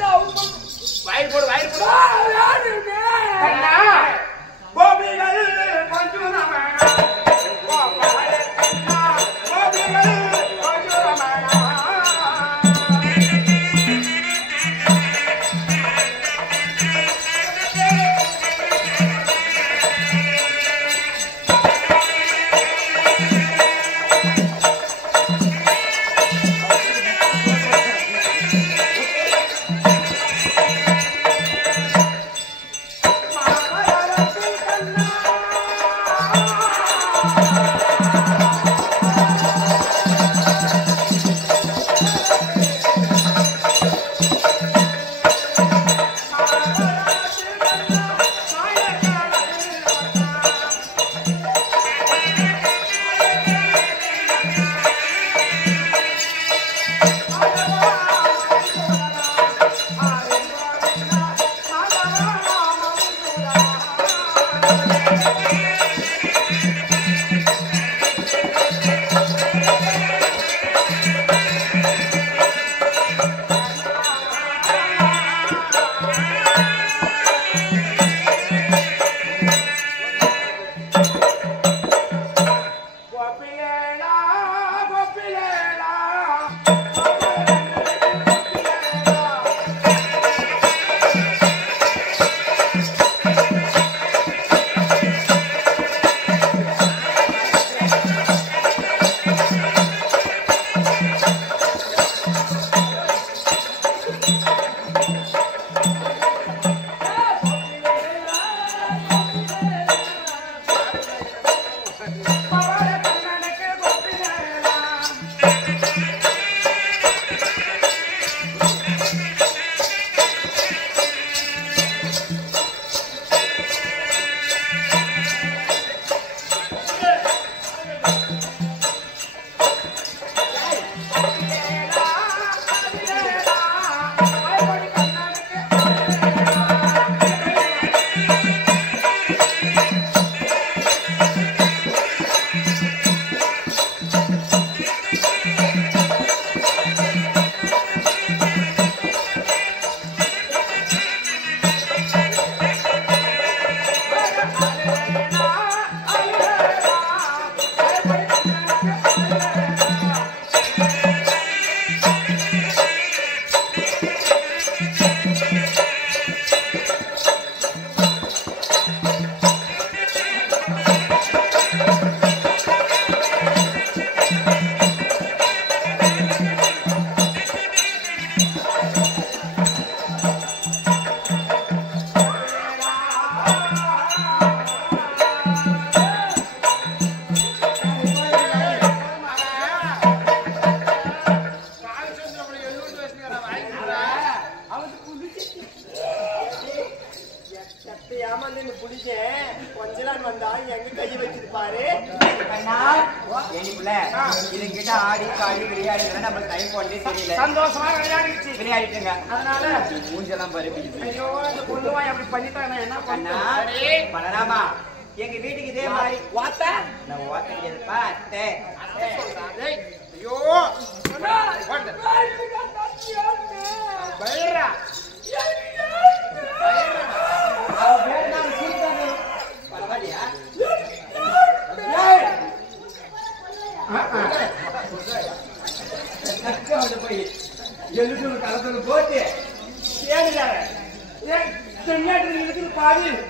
வயிறு போடு வயிறு போடு கண்ணா கோபிகள் கொஞ்சம் சந்தோஷமா விளையாடிட்டுங்க. அதனால மூஞ்செல்லாம் பருப்பிடுது. ஐயோ இந்த பொண்ணுவா எப்படி பண்ணிட்டாங்க என்ன பண்ணா? பலராமா எங்க வீட்டுக்கு இதே மாதிரி வாத்த நான் வாத்த முடியாது பாத்தே. ஐயோ பைரா பரவாயில்லையா? போய் எழுத்து கலத்துல போட்டு இருக்குது பாதி எனக்கு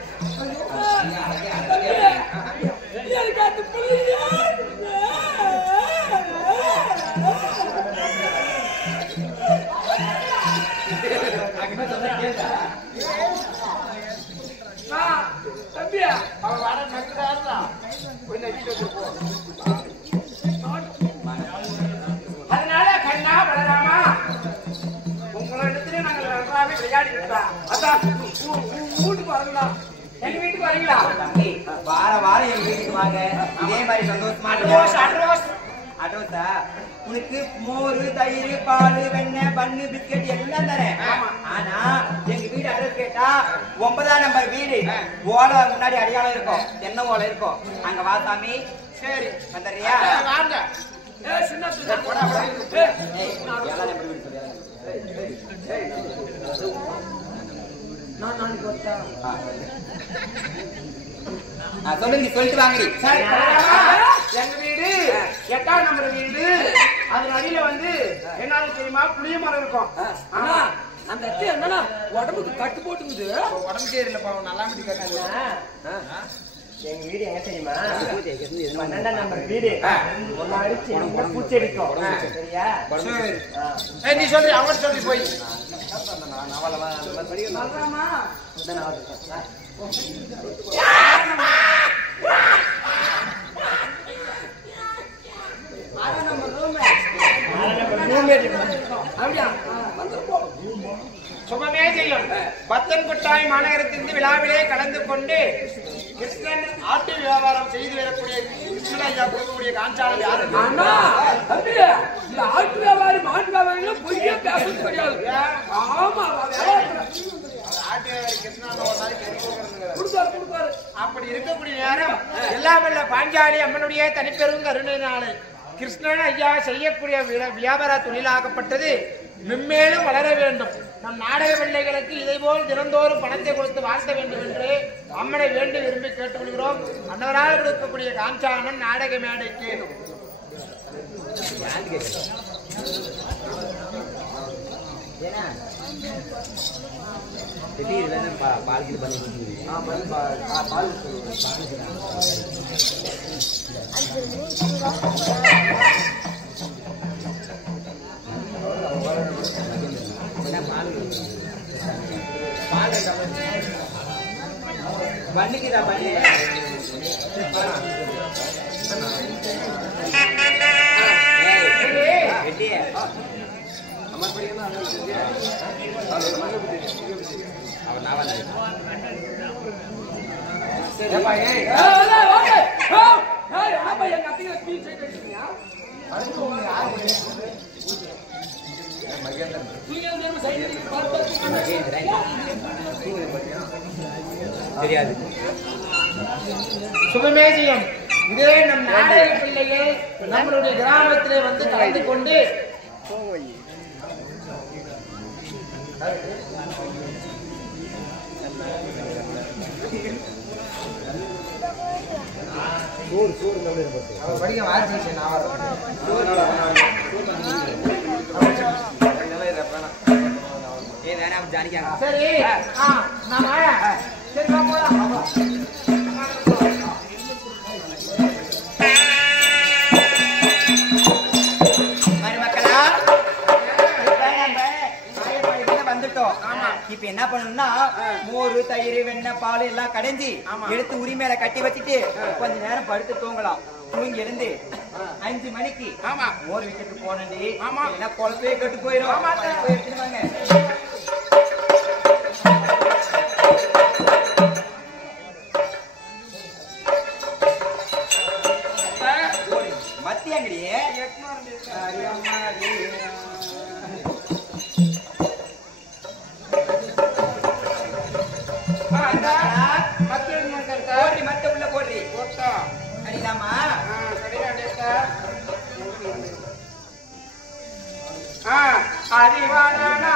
அந்த தம்பியா அவன் வர நக்குறாருடா போய் நக்கிட்டு வந்துருப்போம். அதனால கண்ணா பலராமா உங்களிடத்திலே நாங்கள் நன்றாக விளையாடிக்கிட்டா. அதான் வீட்டுக்கு வரீங்களா? எங்க வீட்டுக்கு வரீங்களா? தம்பி வார வாரம் எங்க வீட்டுக்கு வாங்க. இதே மாதிரி சந்தோஷமா அட்ரோஸா உனக்கு மோரு தயிர் பால் வெண்ணெய் பண்ணு பிஸ்கட் எல்லாம் தரேன். ஆனா எங்க வீடு அட்ரஸ் கேட்டா 9ஆம் நம்பர் வீடு ஓலை முன்னாடி அடையாளம் இருக்கும், தென்னை ஓலை இருக்கும். அங்க வா சாமி. சரி வந்துடுறியா? வாங்க. ஏய் சின்ன போடா. ஏய் 7ஆம் நம்பர் வீடு சொல்லு. சொல்லுங்க, சொல்லிட்டு வாங்கடி. எங்க வீடு 8ஆம் நம்பர் வீடு. அது அடியில வந்து என்ன தெரியுமா, புளிய மரம் இருக்கும். அந்த இடத்துல என்னன்னா உடம்புக்கு கட்டு போட்டுக்குது. உடம்பு சரியில்லை பாவம், நல்லா மட்டி கட்டு. எங்க வீடு எங்க தெரியுமா, 12ஆம் நம்பர் வீடு. ஒன்னு அடிச்சு பூச்சி அடிக்கும். சரியா? நீ சொல்லி அவங்க சொல்லி போய் சுபமே செய்யும். பத்தன்குட்டாய் மாநகரத்திலிருந்து விழாவிலே கலந்து கொண்டு கிருஷ்ணன் ஆட்டு வியாபாரம் செய்து வரக்கூடிய கிருஷ்ணன் ஐயா கொடுக்கக்கூடிய காஞ்சாலம் யாரு? ஆட்டு வியாபாரி மாட்டு வியாபாரிகளும் பொய்யே பேச முடியாது. ஆமா, ஆட்டு வியாபாரி கிருஷ்ணன் ஒரு நாளைக்கு கறி கொடுப்பாரு. அப்படி இருக்கக்கூடிய நேரம் எல்லாம் வல்ல பாஞ்சாலி அம்மனுடைய தனிப்பெரும் கருணையினாலே கிருஷ்ணன் ஐயா செய்யக்கூடிய வியாபார தொழிலாகப்பட்டது மென்மேலும் வளர வேண்டும். நம் நாடக பிள்ளைகளுக்கு இதைபோல் தினந்தோறும் பணத்தை கொடுத்து வாழ்த்த வேண்டும் என்று அம்மனை வேண்டி விரும்பி கேட்டுக்கொள்கிறோம். அன்னவரால் கொடுக்கக்கூடிய காஞ்சானன் நாடக மேடைக்கு பண்ணிக்குதா பண்ணி தெரியாது. சுபமேஜியம் இதே நம் நாடக பிள்ளைகள் நம்மளுடைய கிராமத்திலே வந்து கலந்து கொண்டு சரி நாம சரி போலாம். இப்ப என்ன பண்ணணும்னா மோர், தயிர், வெண்ணெய், பால் எல்லாம் கடைஞ்சி எடுத்து உரிமையில கட்டி வச்சுட்டு கொஞ்ச நேரம் படுத்து தூங்கலாம். தூங்கி இருந்து 5 மணிக்கு மோர் விட்டுட்டு போனண்டி. என்ன குழப்பே கட்டு போயிடும். மத்தியாங்கடி மத்த உள்ள போடுறி அடிதாமா அறிவானா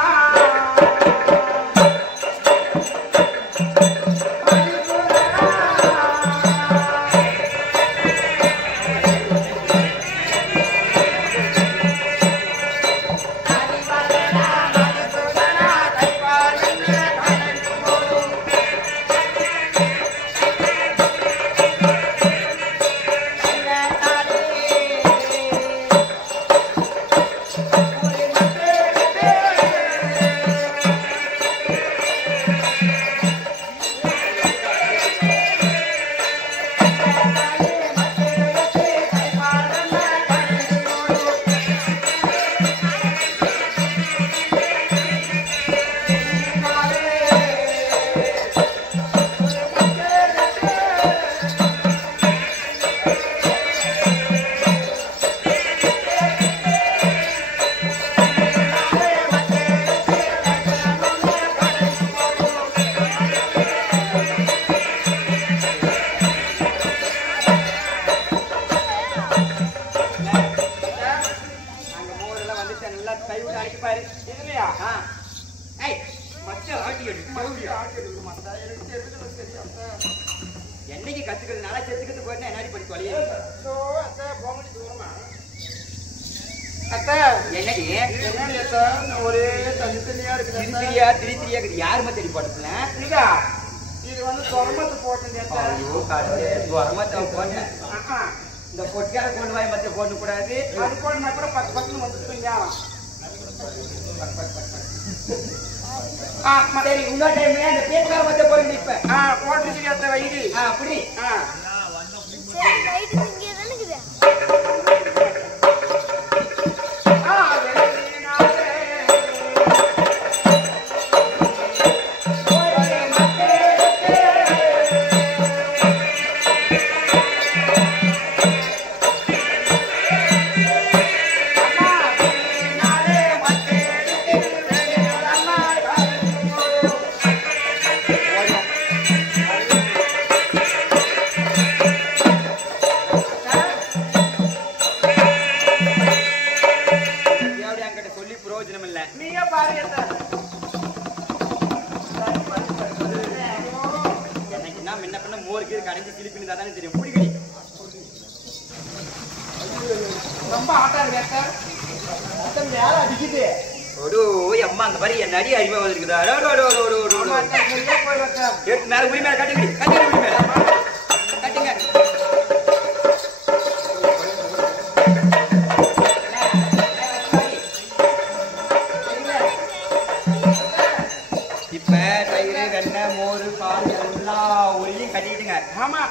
என்னைக்கு கத்துக்கிறது நல்லா செத்துக்கிட்டு போயிட்டா என்னடி படிச்சு வழியே என்னடி ஒரே தனித்தனியா இருக்குது திரித்திரியா இருக்குது யாருமே தெரிய போட்டதுல இது வந்து சொரமத்து போட்டேன் இந்த பொட்டியார கொண்டு வாய் மத்த போட்டு கூடாது அது போனா கூட 10 வந்துட்டீங்க சரி இன்னொரு டைம்ல அந்த பேக்கார மத்த போட்டு இப்ப போட்டுச்சு அந்த வைடி அப்படி சரி ரைட் இங்க தானே இருக்குது ரொம்ப ஆட்டா இருக்கு வேலை அடிக்குது அம்மா அந்த மாதிரி என் அடி அறிவா இருக்குதா மேல உரி மேல கட்டுங்க கட்டுங்க இப்ப தயிர் வெண்ணெய் மோர் பால் எல்லா உரியும் கட்டிட்டுங்க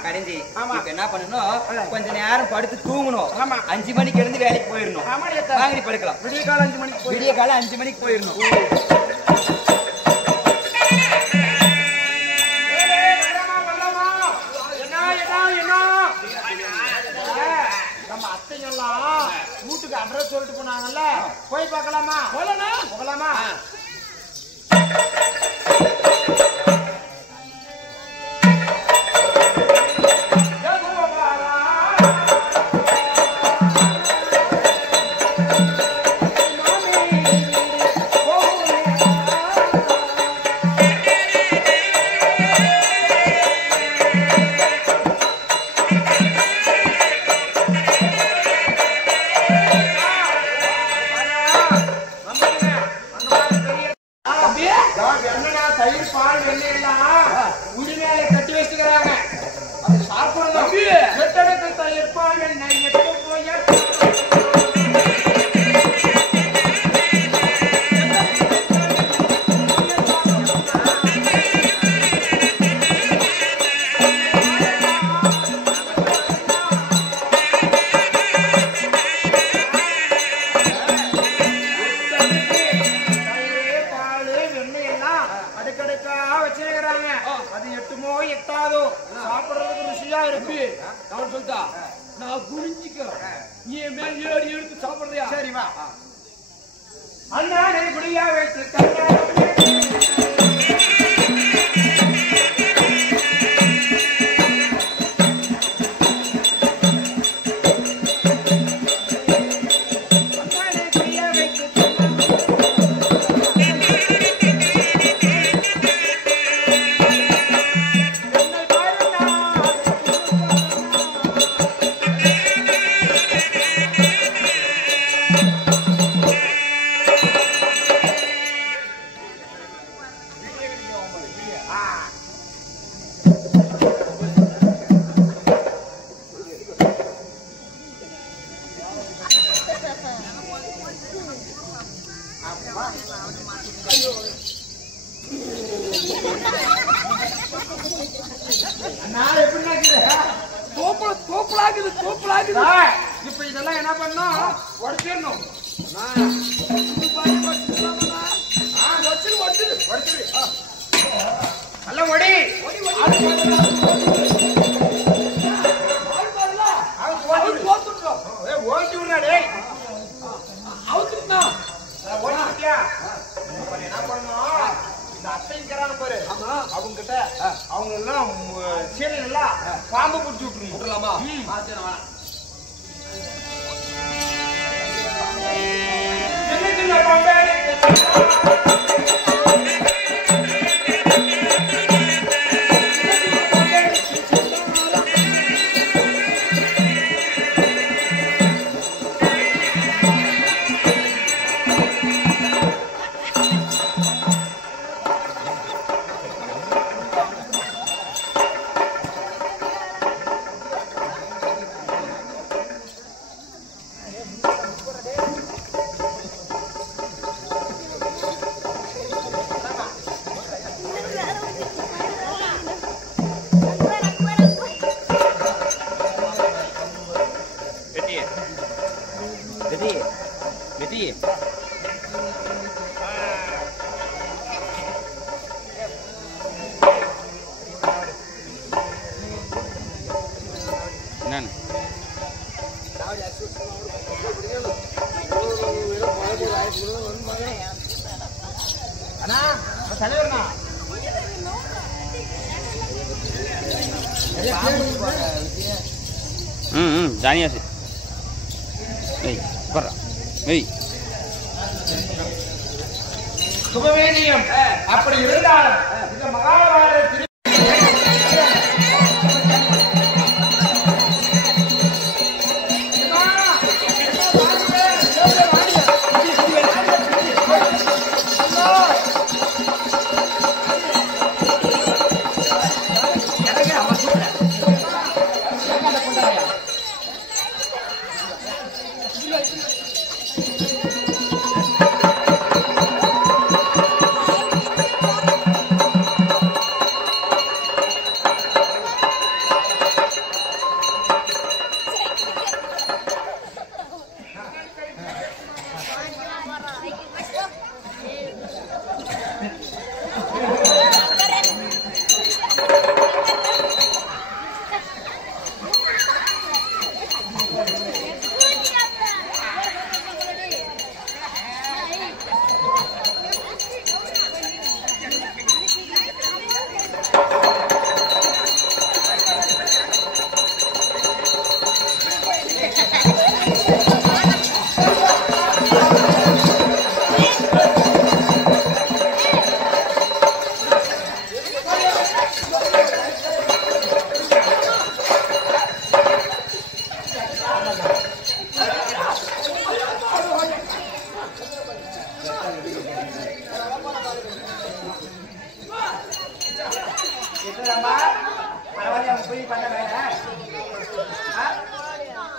கடைஞ்சி என்ன பண்ணணும் கொஞ்ச நேரம் படுத்து தூங்கணும் 5 மணிக்கு எழுந்து வேலைக்கு போயிடணும் வாங்கி படுக்கலாம் விடிய காலம் 5 மணிக்கு போயிடணும் நம்ம அத்தைங்கெல்லாம் வீட்டுக்கு அட்ரஸ் சொல்லிட்டு போனாங்கல்ல போய் பார்க்கலாமா போகலாமா தயிர் பால் வெண்ணெய் எல்லாம் உரிமையால கட்டி வச்சுக்கிறாங்க அது சாப்பிடணும் தயிர் பால் வெண்ணெய் எடுத்து போய் அது எட்டுமோ எட்டாதோ சாப்பிடுறதுக்கு ருசியா இருக்கு நான் சொல்லிட்டா நான் குடிஞ்சிக்கிறேன் நீ மேல் ஏறி எடுத்து சாப்பிடுறியா சரி வா அண்ணா நெறிபடியா வைத்து இப்ப இதெல்லாம் என்ன பண்ணும் உடச்சிடணும் நல்ல ஒடி ஓட்டி விடுறாடே அவுத்துட்டா ஓட்டியா என்ன பண்ணணும் இந்த அத்தைங்கிறாங்க பாரு அவங்க கிட்ட அவங்க எல்லாம் சீனில் எல்லாம் பாம்பு பிடிச்சி விட்டுருலாமா சின்ன சின்ன பாம்பே தலைவர்னா ஜானியாசி சுபவேதியம் அப்படி இருந்தாலும் இந்த மகாபாரத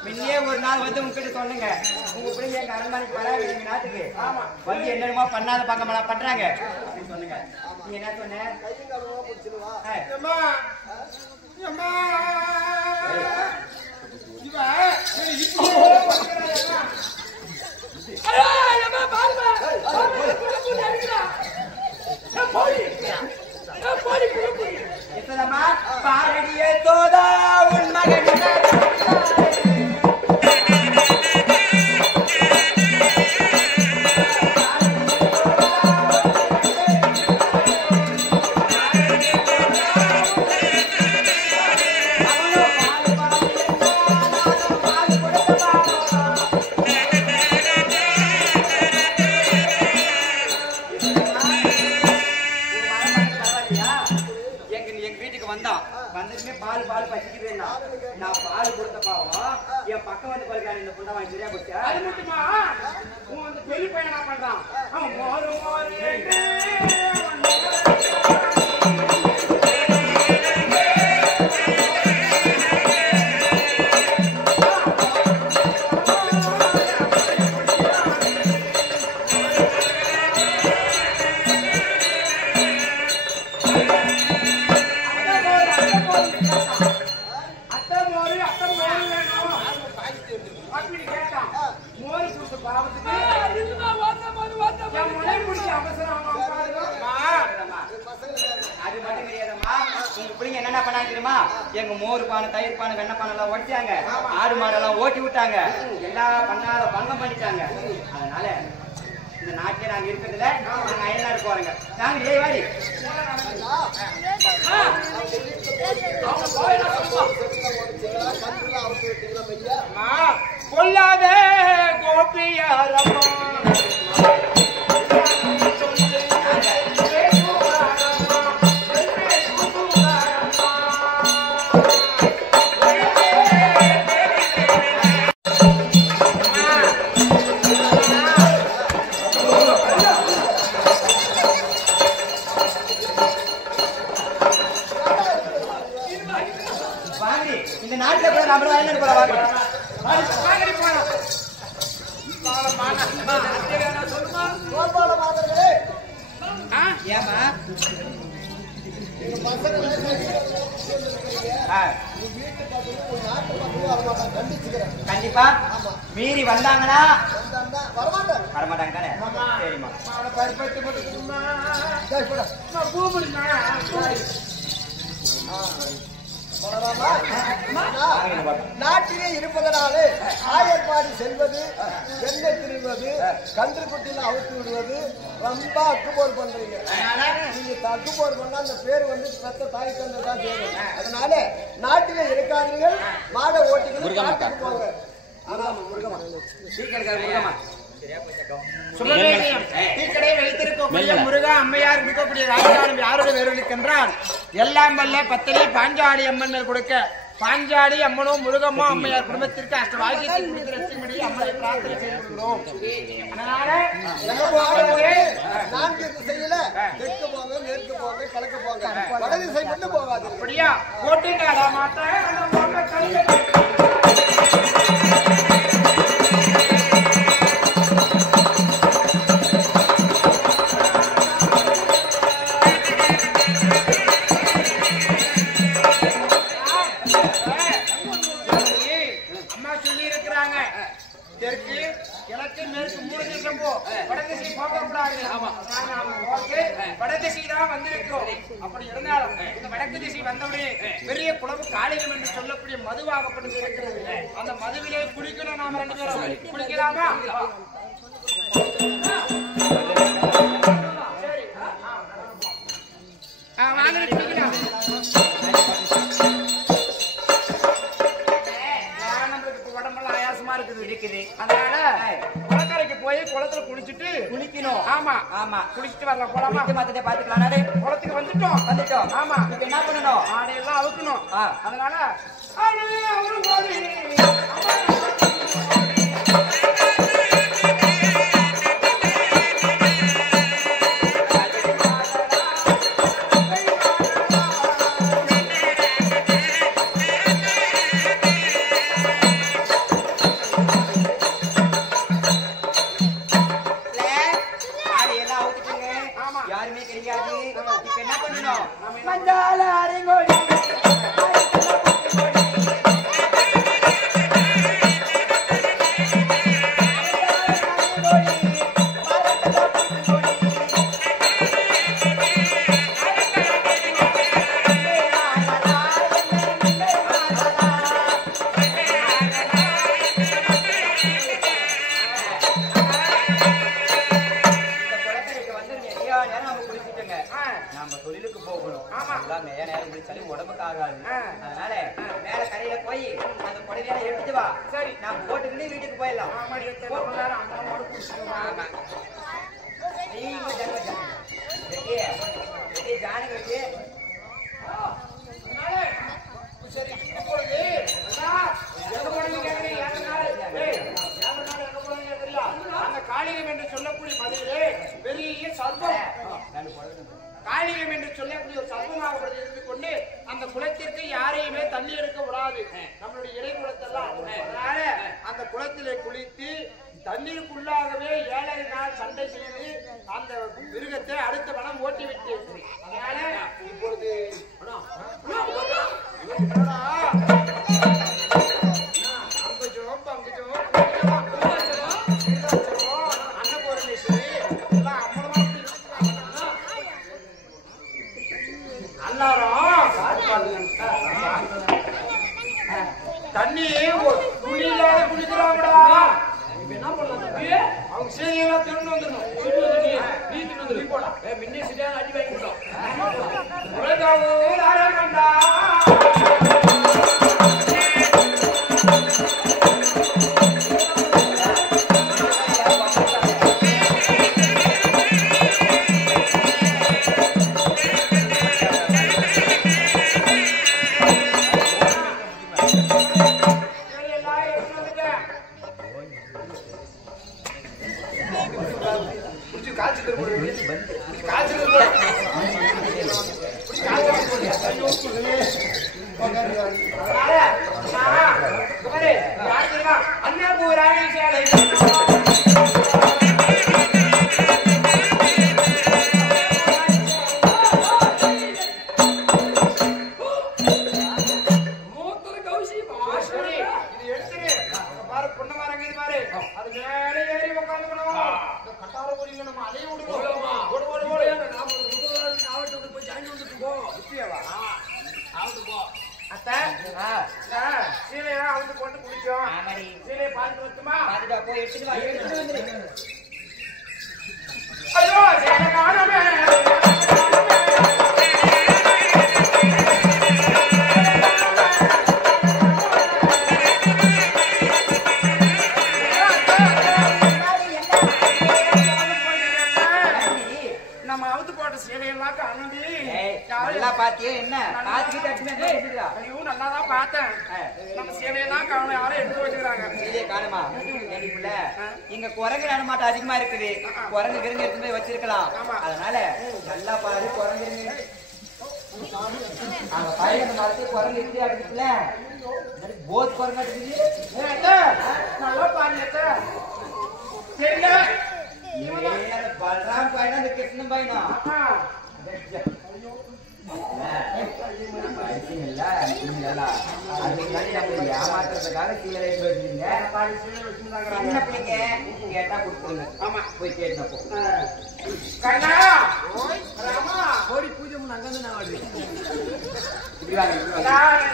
முன்னே ஒரு நாள் வந்து உங்ககிட்ட சொன்னீங்க உங்க பிள்ளைங்க எங்க அரண்மனைக்கு வராது எங்க நாட்டுக்கு வந்து என்னென்னமோ பண்ணாத பக்கமெல்லாம் பண்றாங்க அப்படின்னு சொன்னீங்க. நீ என்ன சொன்ன? பாரடியே தோதா உன் மகன் நான் பால் கொடுத்த பாவம் என் பக்கம் வந்து பல்கான இந்த புண்டை வாங்கி சரியா போச்சா? அது மட்டுமா உன் அந்த பெரிய பையனா பண்றான் அவன் மோரு எங்க மோர் பானை தயிர் பானை வெண்ணெய் பானை எல்லாம் ஒடிச்சாங்க, ஆடு மாடெல்லாம் ஓட்டி விட்டாங்க, எல்லா பண்ணாத பங்கம் பண்ணிட்டாங்க. அதனால இந்த நாட்டிலே நாங்க இருக்கிறதுல நாங்க அயல்நாடு போறோங்க. நாங்க ஏய் வாடி கொல்லாத கோபியாரம்மா இந்த நாட்டுல கூட நம்ம அயல்நாடு போல வாங்க ஏமா கண்டிப்பா மீறி வந்தாங்கன்னா வரமாட்டாங்க தானே? சரிம்மா. நாட்டிலே இருப்பதனாலே ஆயர்பாடி செல்வது, வெண்ணெய் திரிவது, கன்று குட்டியில அவுத்து விடுவது ரொம்ப அக்குபோர் பண்றீங்க. நீங்க அக்குபோர் பண்ணா அந்த பேர் வந்து பெத்த தாய் தந்தை தான் பேரு. அதனால நாட்டிலே இருக்காதீர்கள், மாட ஓட்டிகள் காட்டுக்கு போங்க. டீக்கடை வைத்திருக்கக்கூடிய முருகா அம்மையார் இருக்கக்கூடிய ராஜானம் யாருடைய வேறுகளுக்கு என்றால் எல்லாம் வல்ல பத்திரை பாஞ்சாடி அம்மன் மேல் கொடுக்க பாஞ்சாடி அம்மனோ முருகம்மா அம்மையார் குடும்பத்திற்கு அஷ்ட வாக்கியத்தை கொடுத்து ரசிக்கும்படி அம்மனை பிரார்த்தனை செய்து கொள்கிறோம். அதனால நான்கு திசையில தெற்கு போங்க, மேற்கு போங்க, கிழக்கு போங்க, வடது திசை மட்டும் போகாது. அப்படியா போட்டுங்க மாட்டேன். அப்படி இருந்தாலும் இந்த வடக்கு திசை வந்தவுடனே பெரிய குளவு காளியம் என்று சொல்லக்கூடிய மதுவாகப்பட்டது இருக்கிறது. அந்த மதுவிலே குளிக்கணும். நாம 2 பேரும் குளிக்கலாமா? வாங்க குளிக்கலாம். நம்மளுக்கு உடம்பெல்லாம் ஆயாசமா இருக்குது. அதனால குளக்கரைக்கு போய் குளத்துல குளிச்சுட்டு குளிக்கணும். ஆமா ஆமா, குளிச்சுட்டு வரலாம். போலாமா? மத்ததை பாத்துக்கலாம். குளத்துக்கு வந்துட்டோம். ஆமா, இப்ப என்ன பண்ணணும்? ஆடையெல்லாம் அவுக்கணும். அதனால உடம்புக்கு ஆகாது. அதனால மேல கரையில போய் அந்த புடவையெல்லாம் எடுத்துட்டு வா. சரி, நான் போட்டுக்கிட்டு வீட்டுக்கு போயிடலாம். ஜானி வச்சு சரி. அந்த காளியம் என்று சொல்லக்கூடிய மதுவிலே பெரிய சர்வம், காளியம் என்று சொல்லக்கூடிய ஒரு சர்வமாக இருந்து கொண்டு அந்த குளத்திற்கு யாரையுமே தண்ணி எடுக்க விடாது. நம்மளுடைய இறை குளத்தெல்லாம். அதனால அந்த குளத்திலே குளித்து தண்ணீருக்குள்ளாகவே 7 நாள் சண்டை செய்து அந்த மிருகத்தை அடுத்த வனம் ஓட்டி விட்டு, அதனால இப்பொழுது தண்ணி குளியில்லாத குளிக்கிறாங்கடா. என்ன பண்ணலாம்? அவங்க சீரியெல்லாம் திரும்ப வந்துடணும். நீ போடா. முன்னே சரியான அடி வாங்கிட்டோம். காய்ச்சல் அத்தை சீலையெல்லாம் அவுத்து போட்டு குடிச்சோம். ஆமாடி. சீலையை பார்த்து வரட்டுமா? பாத்துட்டு வா, போய் எடுத்துட்டு வா, எடுத்துட்டு வந்துரு. ஐயோ சேலை காணோமே. நம்ம அவுத்து போட்ட சேலையெல்லாம் காணோண்டி. நல்லா பாத்தியே என்ன பாத்துக்கிட்டு எடுத்துட்டு ஐயோ நல்லாதான் பார்த்தேன். நம்ம சேலையெல்லாம் காணோம், யாரும் எடுத்து வச்சுக்கிறாங்க. இதே காணுமா புள்ள இங்க குரங்கு நடமாட்டம் அதிகமா இருக்குது. குரங்கு கிரங்கு எடுத்து போய் வச்சிருக்கலாம். அதனால நல்லா பாரு குரங்கு அங்க பாரு அந்த மரத்தை குரங்கு எப்படி அடிக்குதுல போத் குரங்கு அடிக்குது. நல்லா பாருங்க. சரிங்க பல்ராம் பையனா இந்த கிருஷ்ணன் பையனா ஏமாத்துறதுக்காக கீழே வச்சிருக்கீங்க. சின்ன பிள்ளைங்க கேட்டா கொடுத்துருங்க. ஆமா போய் கேட்டப்போ கோடி பூஜை பண்ண அங்க நான் ஆடுவேன்.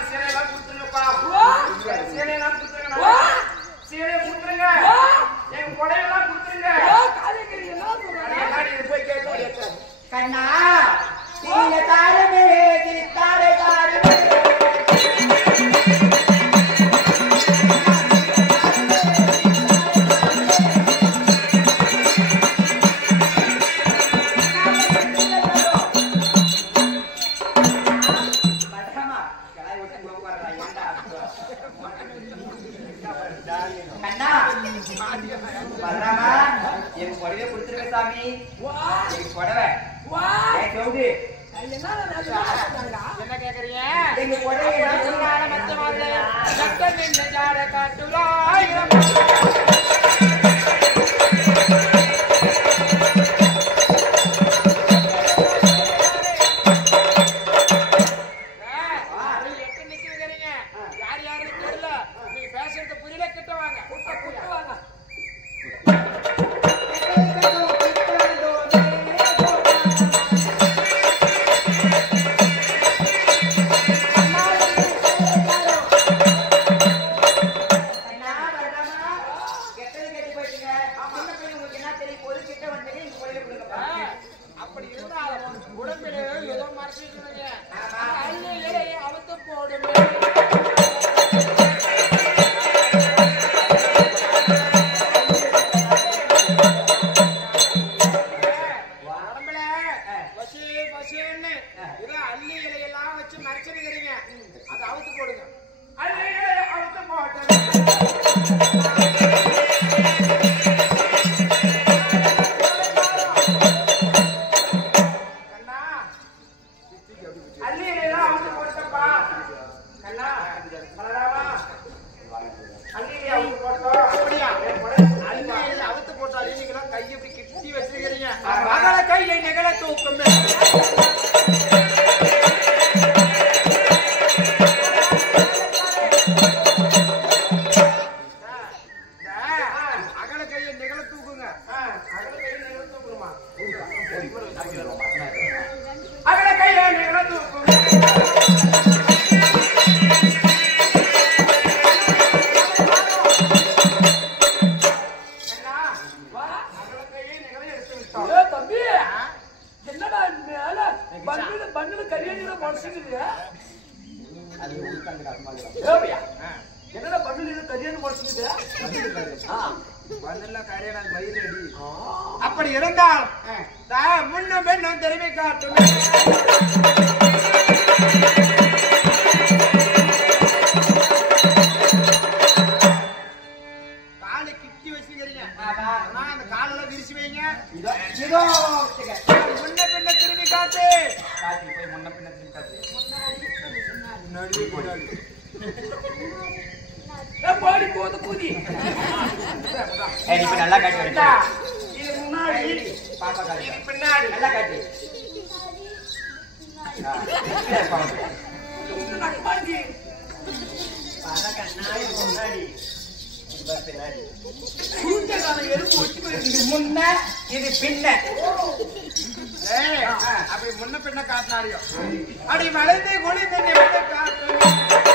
சேலையெல்லாம் கொடுத்துருங்கப்பா. சேலையெல்லாம் கொடுத்துருங்க. சீலையை கொடுத்துருங்க. எங்க கொடையெல்லாம் கொடுத்துருங்க. போய் கேட்க கண்ணா சீலை தாரமே தாரை தாரமே கண்ணா பலராமா என் புடவை கொடுத்துருக்க சாமி. என் புடவை என்ன கேக்குறீங்க? எங்க புடவை யார் யாருன்னு தெரியல. நீ பேசுறது புரியல. கிட்ட வாங்க. அப்படி இருந்தாலும் உடம்பிலே ஏதோ மறைச்சிருக்கீங்க. அவத்து போடுமே. உடம்புல பசி பசின்னு ஏதோ அள்ளி இலையெல்லாம் வச்சு மறைச்சிருக்கிறீங்க. அதை அவுத்து போடுங்க. அள்ளி இலையை அவுத்து போட்டு கையை நெகழ தூக்கும். அகல கையை நெகழ தூக்குங்க. அகல கையை நெகழ தூக்குமா? அகல கையை நெகழ தூக்கும். என்னடா பண்ணல கல்யாணம் முடிச்சுது. அப்படி இருந்தால் முன்னும் பெண்ணும் தெரிவி காட்டும். காலை கிட்டி வச்சுக்கிறீங்க. அந்த காலெல்லாம் விரிச்சு வைங்க. முன்ன பின்ன திரும்பி காட்டு. போய் முன்ன பின்ன திரும்பி காட்டு. பாடி போது கூதி நல்லா காட்டி இது முன்னாடி பாப்பா காட்டி இது பின்னாடி நல்லா காட்டி. இது முன்ன இது பின்ன. அப்படி முன்ன பின்ன காட்டினாரியோ அடி வளைந்து குளிந்து காட்டு.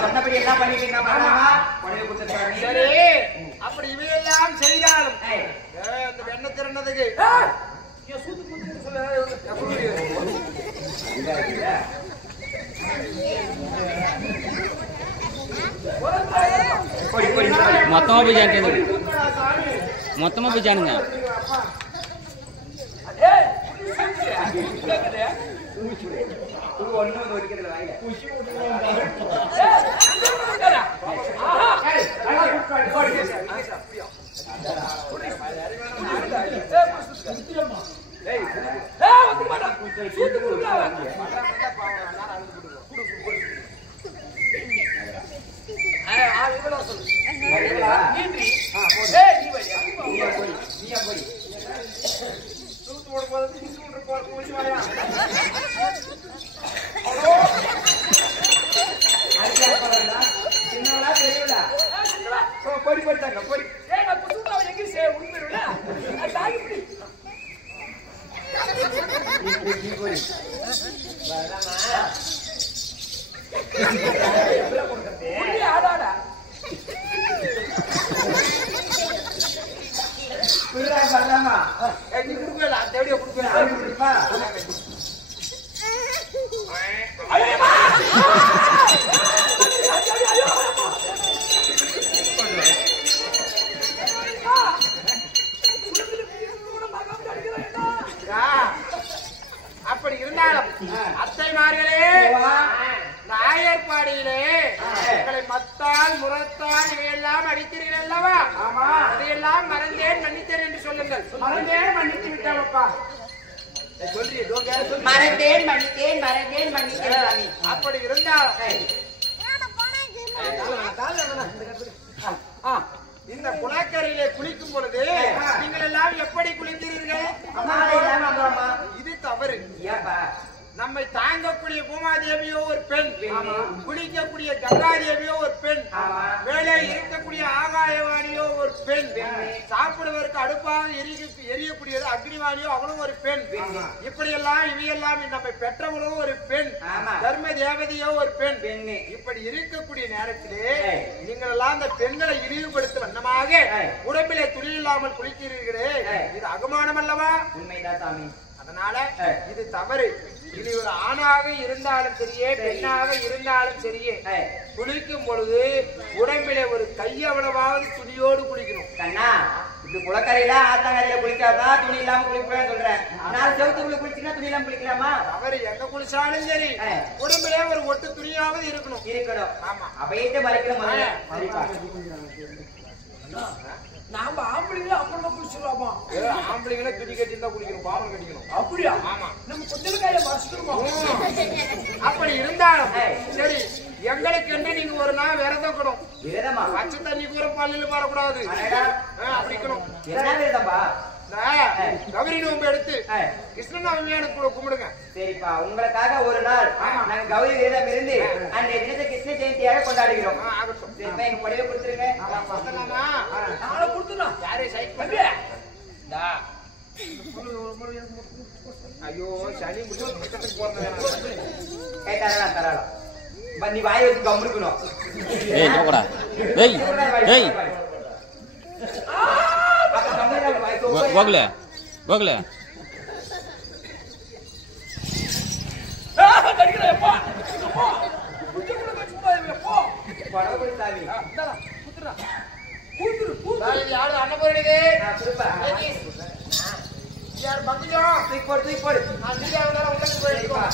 சொன்னபடி எல்லாம் பண்ணிட்டீங்க. அப்படி இவையெல்லாம் செய்தாலும் அந்த வெண்ண திறனதுக்கு మొత్తమా పోయి జాంటే మొత్తమా పోయి జానుగా அப்படி இருந்தாலும் அத்தைமார்களே நாயர்பாடியிலே உங்களை மத்தால் முரத்தால் இவையெல்லாம் அடிக்கிறீர்கள் அல்லவா? அதையெல்லாம் மறந்தேன் மன்னித்தேன் என்று சொல்லுங்கள். மறந்தேன் மன்னித்து விட்டாவப்பா மறந்தேன் மன்னித்தேன் மறந்தேன் மன்னித்தேன். அப்படி இருந்தால் இந்த குளக்கரையிலே குளிக்கும் பொழுது நீங்கள் எல்லாம் எப்படி குளிக்கிறீர்கள்? இது தவறு. நம்மை தாங்கக்கூடிய பூமாதேவியோ ஒரு பெண், குளிக்கக்கூடிய கங்காதேவியோ ஒரு பெண், வேலை இருக்கக்கூடிய ஆகாயவாணியோ ஒரு பெண், சாப்பிடுவதற்கு அடுப்பாக எரியக்கூடியது அக்னிவாணியோ அவளும் ஒரு பெண். இப்படி எல்லாம் இவையெல்லாம் நம்மை பெற்றவளோ ஒரு பெண், தர்ம தேவதையோ ஒரு பெண். இப்படி இருக்கக்கூடிய நேரத்திலே நீங்கள் எல்லாம் அந்த பெண்களை இழிவுபடுத்த வண்ணமாக உடம்பிலே துணி இல்லாமல் குளிக்கிறீர்களே, இது அகமானம் அல்லவா? உண்மைதான் சாமி. அதனால இது தவறு. இது ஒரு ஆணாக இருந்தாலும் சரியே பெண்ணாக இருந்தாலும் சரியே குளிக்கும் பொழுது உடம்பிலே ஒரு கையவளவாவது துணியோடு குளிக்கணும். கண்ணா, இது குளக்கரையில ஆத்தாங்கரையில குளிக்காதான் துணி இல்லாம குளிப்பேன்னு சொல்றேன். நான் செவத்துக்குள்ள குளிச்சுன்னா துணி இல்லாம குளிக்கலாமா? அவர் எங்க குளிச்சாலும் சரி உடம்பிலே ஒரு ஒட்டு துணியாவது இருக்கணும். ஆமா, அவையிட்டு மறைக்கணும். நாம ஆம்பளைங்களா அப்புறமா குளிச்சுக்கலாமா? ஆம்பளைங்கள துணி கட்டி தான் குளிக்கணும், பாவம் கட்டிக்கணும். அப்படியா? ஆமா, நம்ம கொத்தலக்காய மறைச்சுக்கணுமா? அப்படி இருந்தாலும் சரி, எங்களுக்கு என்ன நீங்க ஒரு நாள் விரதக்கணும். விரதமா? பச்சை தண்ணி கூட பள்ளியில வரக்கூடாது. அப்படிக்கணும். என்ன விரதம்பா? கௌரி நோம்பு எடுத்து கிருஷ்ணநாமியான கும்பிடுங்க. சரிப்பா, உங்களுக்காக ஒரு நாள் நாங்க கௌரி விரதம் இருந்து அன்றைய தினத்தை கிருஷ்ண ஜெயந்தி பண்டிகையாக கொண்டாடுகிறோம். ஆகட்டும். சரிப்பா, எங்க புடவை கொடுத்துருங்க. கொடுத்துடலாமா? நாளை கொடுத்துடலாம். யாரே சைட் பண்ண? இந்தா. ஐயோ சனி முடிச்சு பக்கத்துக்கு போறது. தரலாம். நீ வாயை வச்சு கம்முக்கணும். ஏய் நோக்கடா. ஏய் ஏய் கோகுல கோகுல யாரு அன்னபூரணிக்கு கொடுப்பா. யார் பங்குஜம் தூக்கி போடு. நான் உள்ளே போயிருக்கோம்.